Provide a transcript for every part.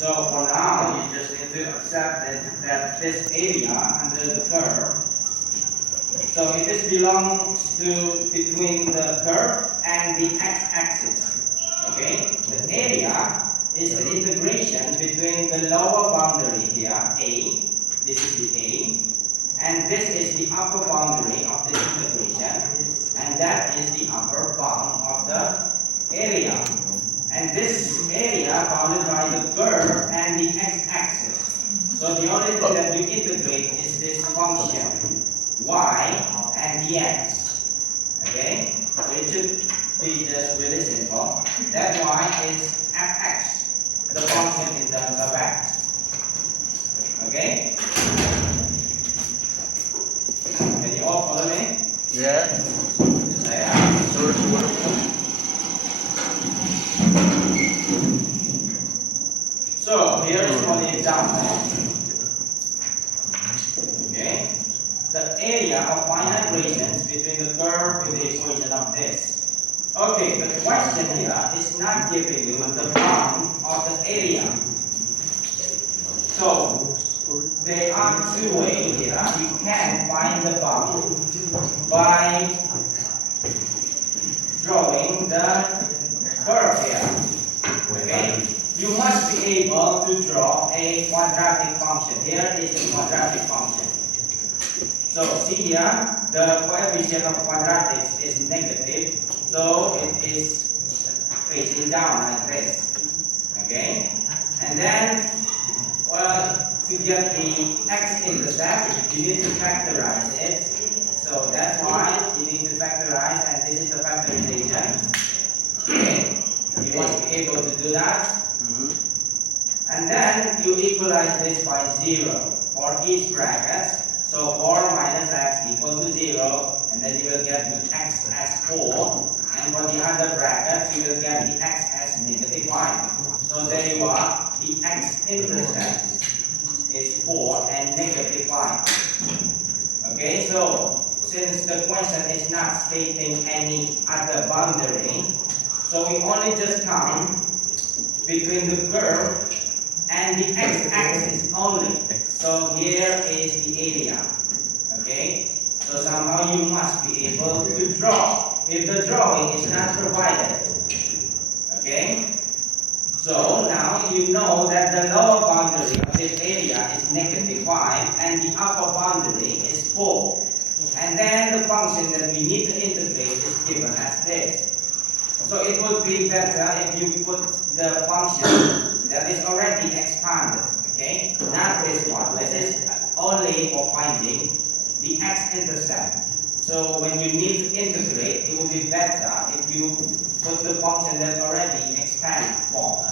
So for now, you just need to accept that this area under the curve, so it is belongs to between the curve and the x-axis. Okay, the area is the integration between the lower boundary here, A, this is the A, and this is the upper boundary of this integration, and that is the upper bound of the area. And this area bounded by the curve and the x-axis. So the only thing that we integrate is this function, y and the x. Okay? So it should be just really simple. That y is fx, the function in terms of x. Okay? Can you all follow me? Yeah. Sure. So here is one example. Okay? The area of finite regions between the curve with the equation of this. Okay, the question here is not giving you the bound of the area. So there are two ways here. You can find the bound by drawing the curve here. Okay? You must be able to draw a quadratic function. Here is the quadratic function. So see here, the coefficient of quadratics is negative, so it is facing down like this. Okay? And then, well, to get the x-intercept, you need to factorize it. So that's why you need to factorize, and this is the factorization. Okay? You must be able to do that. And then you equalize this by 0 for each bracket. So 4 minus x equal to 0, and then you will get the x as 4. And for the other brackets, you will get the x as negative 1. So there you are, the x-intercept is 4 and negative 1. Okay, so since the question is not stating any other boundary, so we only just count between the curve and the x-axis only. So here is the area. Okay? So somehow you must be able to draw. If the drawing is not provided. Okay? So now you know that the lower boundary of this area is negative 5 and the upper boundary is 4. And then the function that we need to integrate is given as this. So it would be better if you put the function that is already expanded, okay? Not this one. This is only for finding the x-intercept. So when you need to integrate, it would be better if you put the function that already expanded form.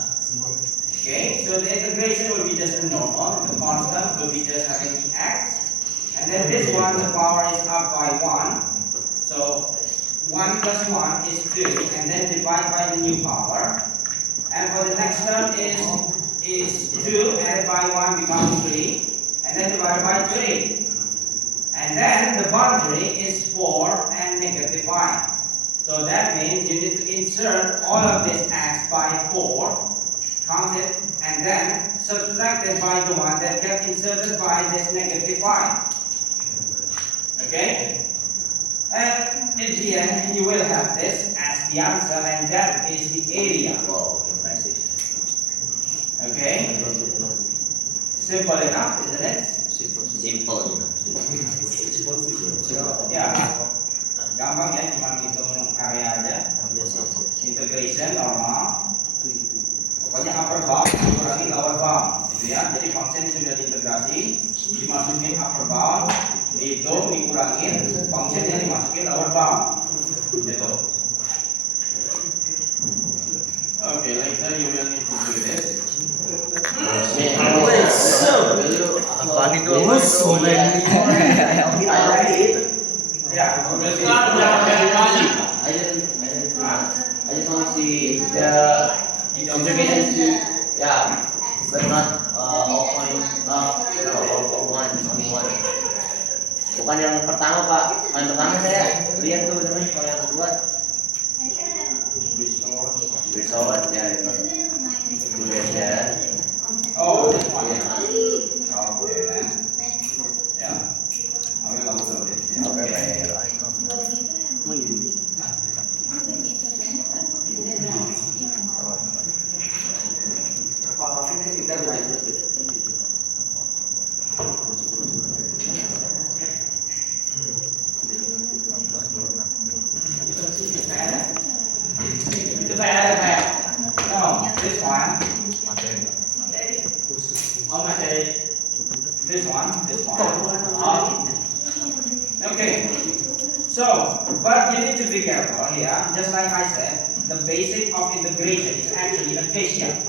Okay? So the integration will be just a normal. The constant will be just having the x. And then this one, the power is up by 1. So 1 plus 1 is 2, and then divide by the new power. And for the next term is 2, added by 1 becomes 3, and then divided by 3. And then the boundary is 4 and negative 5. So that means you need to insert all of this x by 4, count it, and then subtract it by the one that get inserted by this negative 5. Okay? And in the end, you will have this as the answer, and that is the area. Okay? Simple enough, isn't it? Simple enough. Ya, gampang ya, cuma hitung area aja. Integration normal. Pokoknya upper bound kurangi lower bound, gitu ya. Jadi function sudah diintegrasi, dimasukin upper bound, dihitung, dikurangin, function yang dimasukin lower bound. Gitu. Okay, later you will need to do this. Apaan itu? Ya, I just want to see the integration to, yeah, but not all point, all one, only one. Bukan yang pertama Pak, yang pertama saya lihat tuh teman, kalau yang kedua resource ya itu ya. one. How much? This one. Okay. So, but you need to be careful here. Just like I said, the basic of integration is actually addition.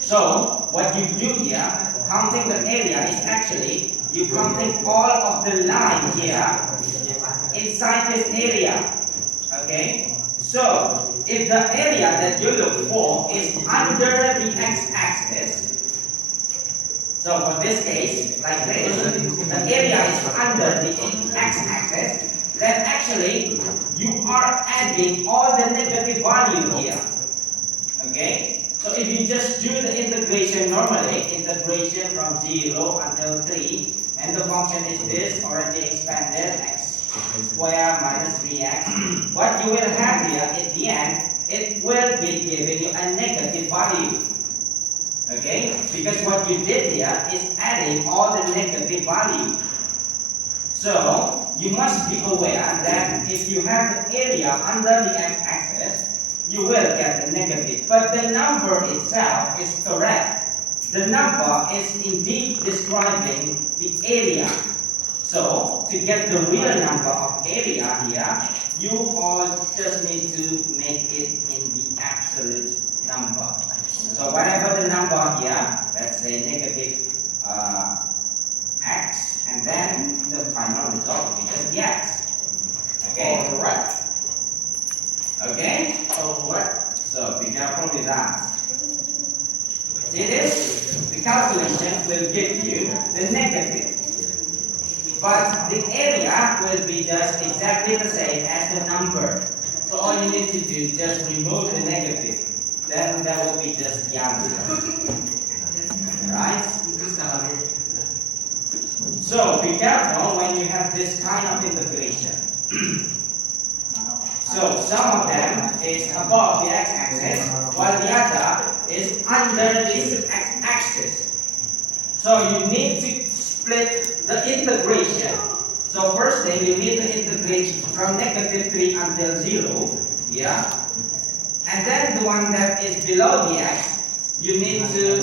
So, what you do here, counting the area is actually you counting all of the line here inside this area. Okay? So, if the area that you look for is under the x-axis, so for this case, like this, the area is under the x-axis, then actually you are adding all the negative value here. Okay? So if you just do the integration normally, integration from 0 until 3, and the function is this, already expanded, x squared minus 3x, what you will have here at the end, it will be giving you a negative value. Okay? Because what you did here is adding all the negative value. So, you must be aware that if you have the area under the x-axis, you will get the negative. But the number itself is correct. The number is indeed describing the area. So, to get the real number of area here, you all just need to make it in the absolute number. So whatever the number here, let's say negative x, and then the final result will be just the x. Okay? Alright. Okay? Alright. So be careful with that. See this? The calculation will give you the negative. But the area will be just exactly the same as the number. So all you need to do is just remove the negative. Then that will be just the answer. Right? So be careful when you have this kind of integration. So some of them is above the x-axis, while the other is under this x-axis. So you need to split the integration. So first thing, you need to integrate from negative 3 until 0. Yeah? And then the one that is below the x, you need to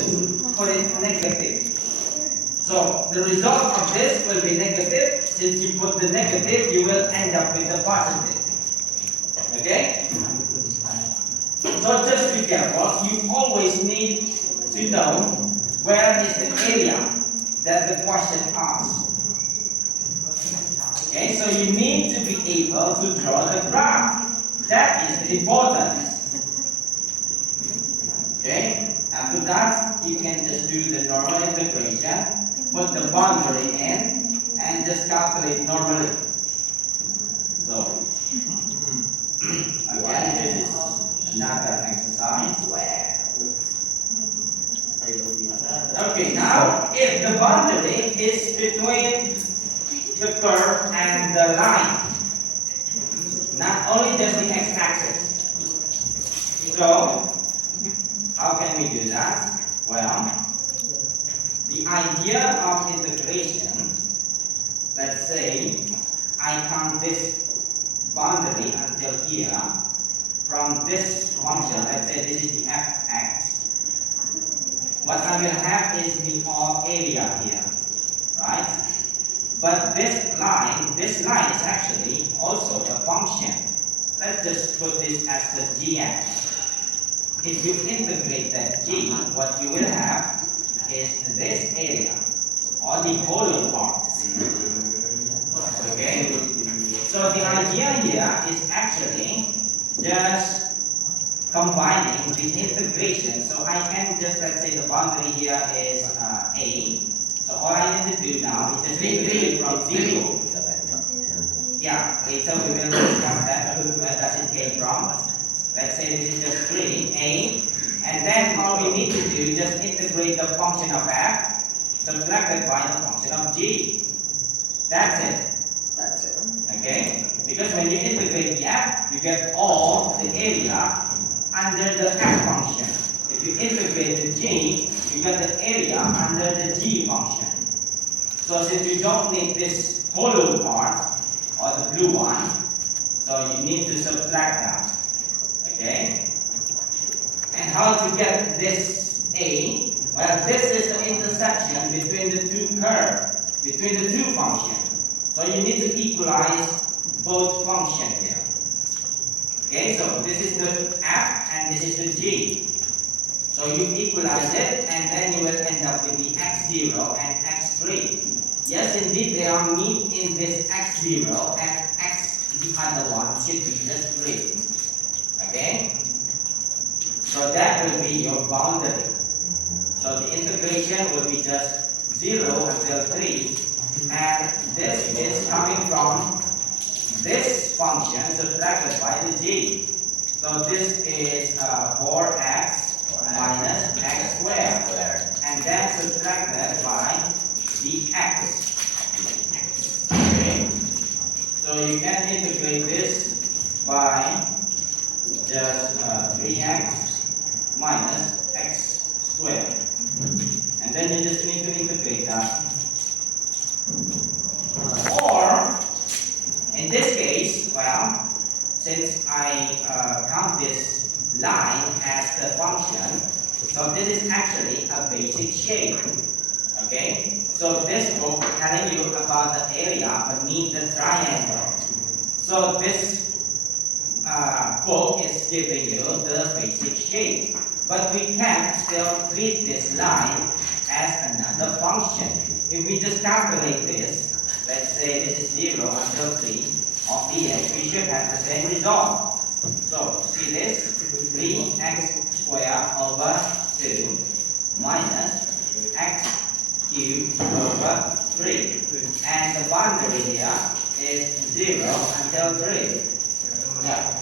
put it negative. So the result of this will be negative. Since you put the negative, you will end up with the positive. Okay? So just be careful. You always need to know where is the area that the question asks. Okay, so you need to be able to draw the graph. That is the importance. Okay, after that, you can just do the normal integration, put the boundary in, and just calculate normally. So, again, this is another exercise. Okay, now, if the boundary is between the curve and the line, not only just the x-axis. So, how can we do that? Well, the idea of integration, let's say I count this boundary until here, from this function, let's say this is the f(x). What I will have is the all area here, right? But this line is actually also a function. Let's just put this as the gx. If you integrate that g, what you will have is this area, or the hollow part. Okay? So the idea here is actually just combining the integration. So I can just, let's say the boundary here is a. So all I need to do now is just integrate from 0. Yeah, later we will discuss that, where does it came from. Let's say this is just 3, a, and then all we need to do is just integrate the function of f subtracted by the function of g. That's it. Okay? Because when you integrate the f, you get all the area under the f function. If you integrate the g, you get the area under the g function. So since you don't need this hollow part, or the blue one, so you need to subtract that. Okay? And how to get this A, well, this is the intersection between the two curves, between the two functions. So you need to equalize both functions here. Okay, so this is the f and this is the g. So you equalize it and then you will end up with the x0 and x3. Yes, indeed, they are meet in this x0 and x, the other one should be just 3. Okay? So that will be your boundary. So the integration will be just 0 until 3. And this is coming from this function subtracted by the g. So this is 4x minus x squared. And then subtracted by the x. Okay. So you can integrate this by just 3x minus x squared. And then you just need to integrate that. Or, in this case, well, since I count this line as the function, so this is actually a basic shape. Okay? So this book telling you about the area beneath the triangle. So this book is giving you the basic shape. But we can still treat this line as another function. If we just calculate this, let's say this is 0 until 3 of dx, we should have the same result. So see this, 3x squared over 2 minus x cubed over 3. And the boundary here is 0 until 3. Yeah.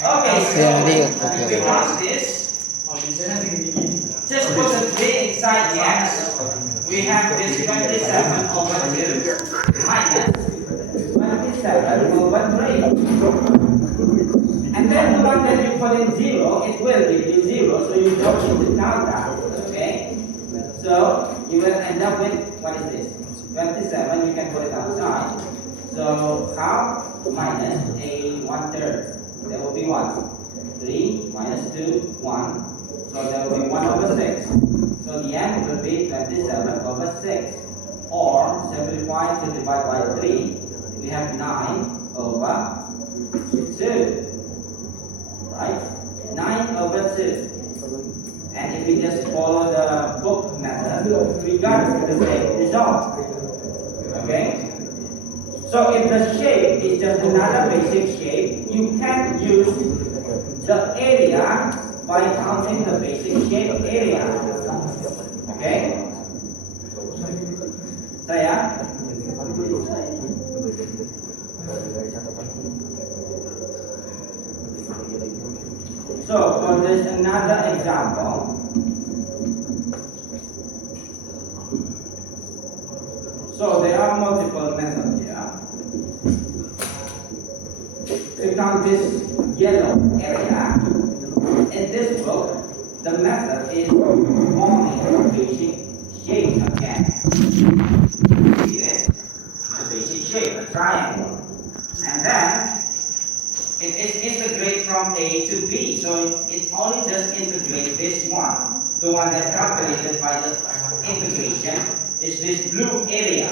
Okay, so we want this. Just put the 3 inside the x. We have this 27 over 2 minus 27 over 3. And then the one that you put in 0, it will give you 0, so you don't need to count that. Okay? So you will end up with, what is this? 27, you can put it outside. So half minus a 1/3. That will be what? 3 minus 2, 1. So that will be 1 over 6. So the end will be 27 over 6. Or simplify to divide by 3. We have 9 over 2. Right? 9 over 2. And if we just follow the book method, we got the same result. Okay? So if the shape is just another basic shape, you can use the area by counting the basic shape area. Okay? So yeah? So for this another example. So there are multiple methods here. To count this yellow area, in this book, the method is forming a basic shape again. See this? The basic shape, a triangle. And then it is integrate from A to B. So it only just integrates this one. The one that calculated by the integration is this blue area.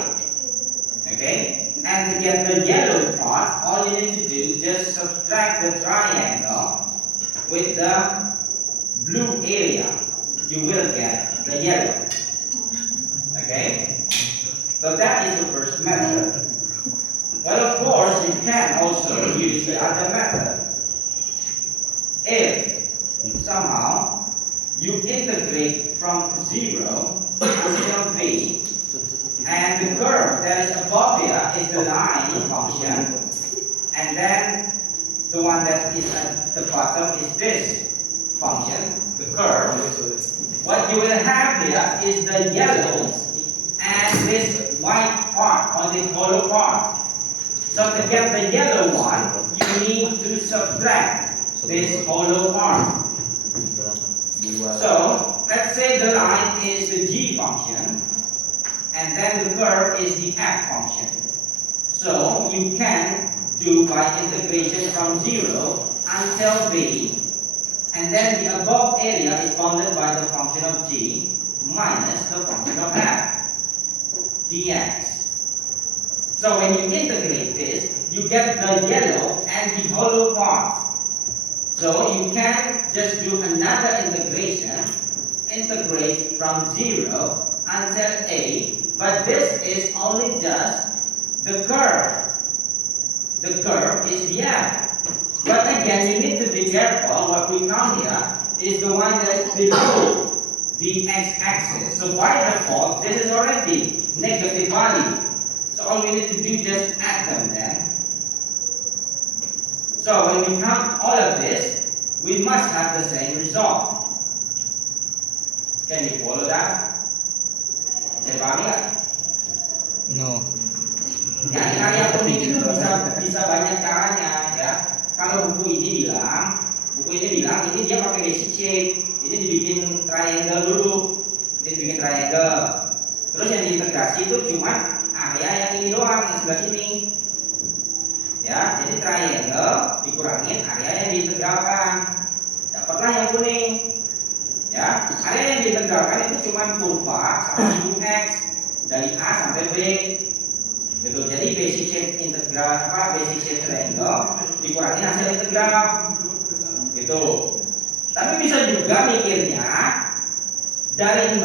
Okay? And to get the yellow part, all you need to do, just subtract the triangle with the blue area. You will get the yellow. Okay? So that is the first method. Well, of course, you can also use the other method. If somehow you integrate from 0 until B, and the curve that is above here is the line function, and then the one that is at the bottom is this function, the curve. What you will have here is the yellow and this white part, or the hollow part. So to get the yellow one, you need to subtract this hollow part. So let's say the line is the g function, and then the curve is the f function. So you can do by integration from 0 until b, and then the above area is bounded by the function of g minus the function of f dx. So when you integrate this, you get the yellow and the hollow parts. So you can just do another integration, integrate from 0 until a, but this is only just the curve. The curve is the f. But again, you need to be careful. What we count here is the one that is below the x-axis. So by default, this is already negative value. So all we need to do is just add them then. So when we count all of this, we must have the same result. Can you follow that? Saya pahami nggak? No. Ya, area kuning itu bisa banyak caranya ya. Kalau buku ini bilang ini dia pakai basic shape. Ini dibikin triangle dulu. Ini dibikin triangle. Terus yang diintegrasi itu cuma area yang ini doang, yang sebelah sini. Ya, jadi triangle dikurangin area yang diintegralkan. Dapatlah yang kuning. Ya, area yang diintegralkan itu cuma kurva sama suku x dari A sampai B. Gitu. Jadi basic shape integral basic shape triangle dikurangin hasil integral. Gitu. Tapi bisa juga mikirnya dari 0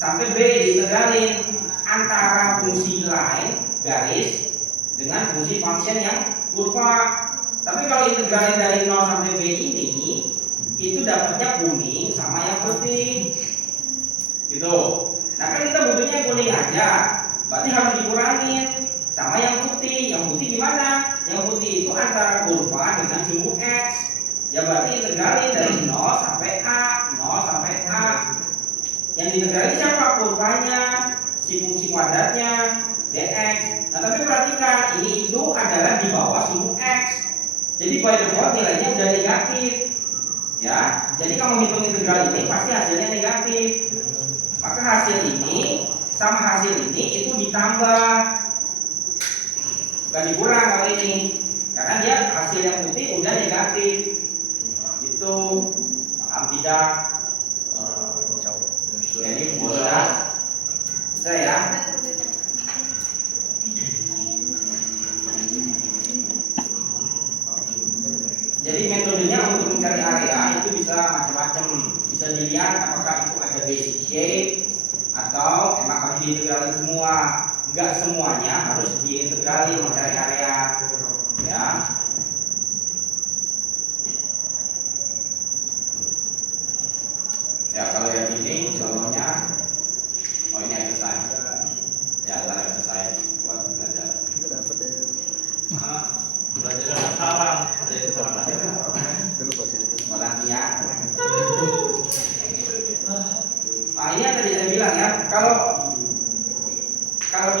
sampai B diintegralin antara fungsi line garis dengan fungsi function yang kurva. Tapi kalau integralin dari 0 sampai B ini, itu dapatnya kuning sama yang putih. Gitu. Nah kan kita butuhnya yang kuning aja, berarti harus dikurangin sama yang putih. Yang putih gimana? Yang putih itu antara kurva dengan sumbu x. Ya berarti integralin dari 0 sampai A, 0 sampai A. Yang diintegralin siapa? Kurvanya, si fungsi kuadratnya, dx. Nah tapi perhatikan, ini itu adalah di bawah sumbu x. Jadi by default nilainya udah negatif. Ya, jadi kamu hitung integral ini pasti hasilnya negatif. Maka hasil ini sama hasil ini itu ditambah, bukan dikurang kali ini, karena dia hasil yang putih udah negatif. Itu paham tidak? Jadi boleh saya. Jadi metodenya untuk mencari area itu bisa macam-macam. Bisa dilihat apakah itu ada basic shape atau emang harus diintegralin semua. Enggak semuanya harus diintegralin mencari area. Ya. Ya kalau yang ini contohnya, oh ini exercise. Ya, ada exercise buat belajar. Belajar sekarang, latihan. Nah ini yang tadi saya bilang ya, kalau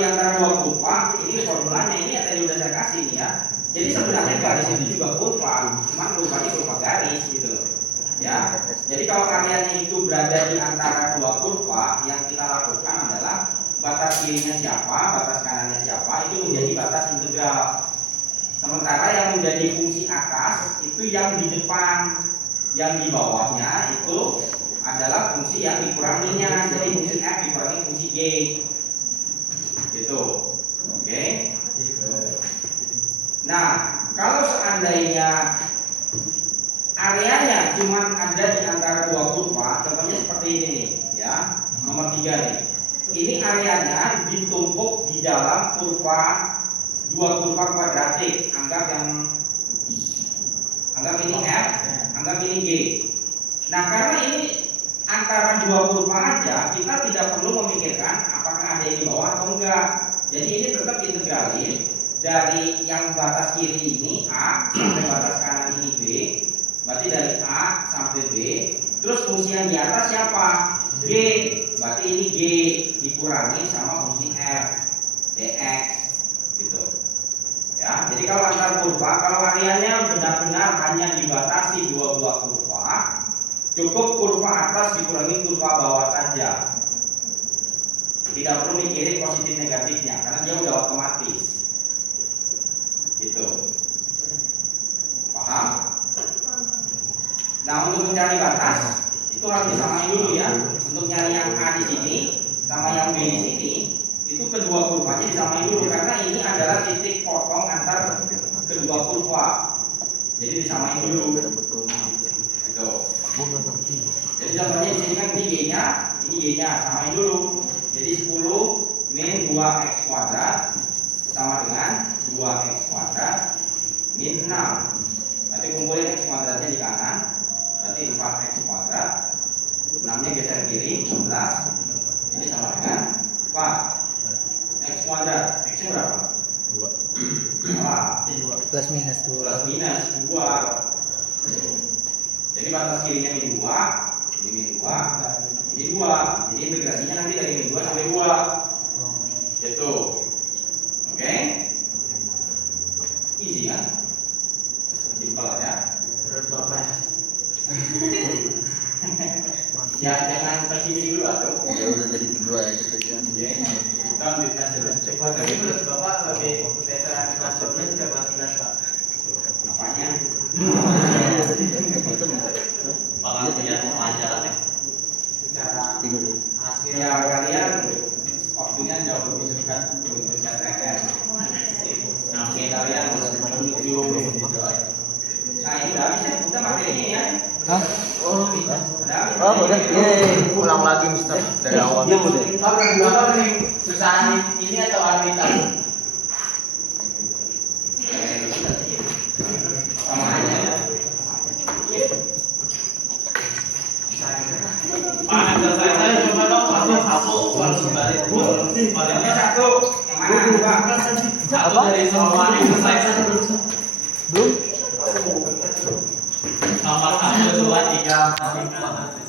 di antara dua kurva, ini formulanya ini yang tadi udah saya kasih nih ya. Jadi sebenarnya garis itu juga kurva, cuma kurvanya kurva garis gitu loh. Ya, jadi kalau areanya itu berada di antara dua kurva, yang kita lakukan adalah batas kirinya siapa, batas kanannya siapa, itu menjadi batas integral. Sementara yang menjadi fungsi atas itu yang di depan, yang di bawahnya itu adalah fungsi yang dikuranginya. Jadi fungsi f dikurangi fungsi g, gitu. Oke. Nah, kalau seandainya areanya cuma ada di antara dua kurva, contohnya seperti ini nih, ya, nomor 3 nih. Ini areanya ditumpuk di dalam dua kurva kuadratik. Anggap ini f, anggap ini g. Nah karena ini antara dua kurva aja, kita tidak perlu memikirkan apakah ada yang di bawah atau enggak. Jadi ini tetap integralin dari yang batas kiri ini a sampai batas kanan ini b. Berarti dari a sampai b. Terus fungsi yang di atas siapa? G. Berarti ini g dikurangi sama fungsi f dx. Gitu. Ya, jadi kalau antar kurva, kalau areanya benar-benar hanya dibatasi dua buah kurva, cukup kurva atas dikurangi kurva bawah saja. Tidak perlu mikirin positif negatifnya karena dia udah otomatis. Gitu. Paham? Nah, untuk mencari batas itu harus disamain dulu ya. Untuk nyari yang A di sini sama yang B di sini, itu kedua kurvanya disamain dulu karena ini adalah titik potong antar kedua kurva. Jadi disamain dulu. Gitu. Jadi contohnya di sini kan ini Y-nya, ini Y-nya, samain dulu. Jadi 10 min 2x kuadrat sama dengan 2x kuadrat min 6. Nanti kumpulin x kuadratnya di kanan, berarti 4x kuadrat. 6-nya geser kiri, 11. Ini sama dengan 4 x kuadrat. X-nya berapa? 2. Salah. Plus minus 2. Plus minus 2. Jadi batas kirinya min 2, ini min 2, ini 2. Jadi integrasinya nanti dari min 2 sampai 2. Gitu. Oke? Easy kan? Simpel ya. Ya jangan pesimis dulu atau. Ya udah jadi 3 ya gitu kan. Kita ambil tes dulu. Tapi menurut Bapak lebih veteran kelas 12 atau kelas 11 Pak? Apanya? Pengertian pelajarannya. Secara hasil Ya kalian waktunya jauh lebih singkat untuk STM. Nanti kalian menuju gitu. Nah ini udah habis ya, kita materinya ya. Hah? Udah habis. Oh, udah. Yeay. ulang lagi Mister dari awal. Iya, udah. Bapak lebih susah ini atau arbitrase? Sama aja ya. Saya coba dong satu harus balik. Yang satu, yang mana? Pak? Satu dari semua exercise. Belum? Nomor 1, 2, 3, 4, 5.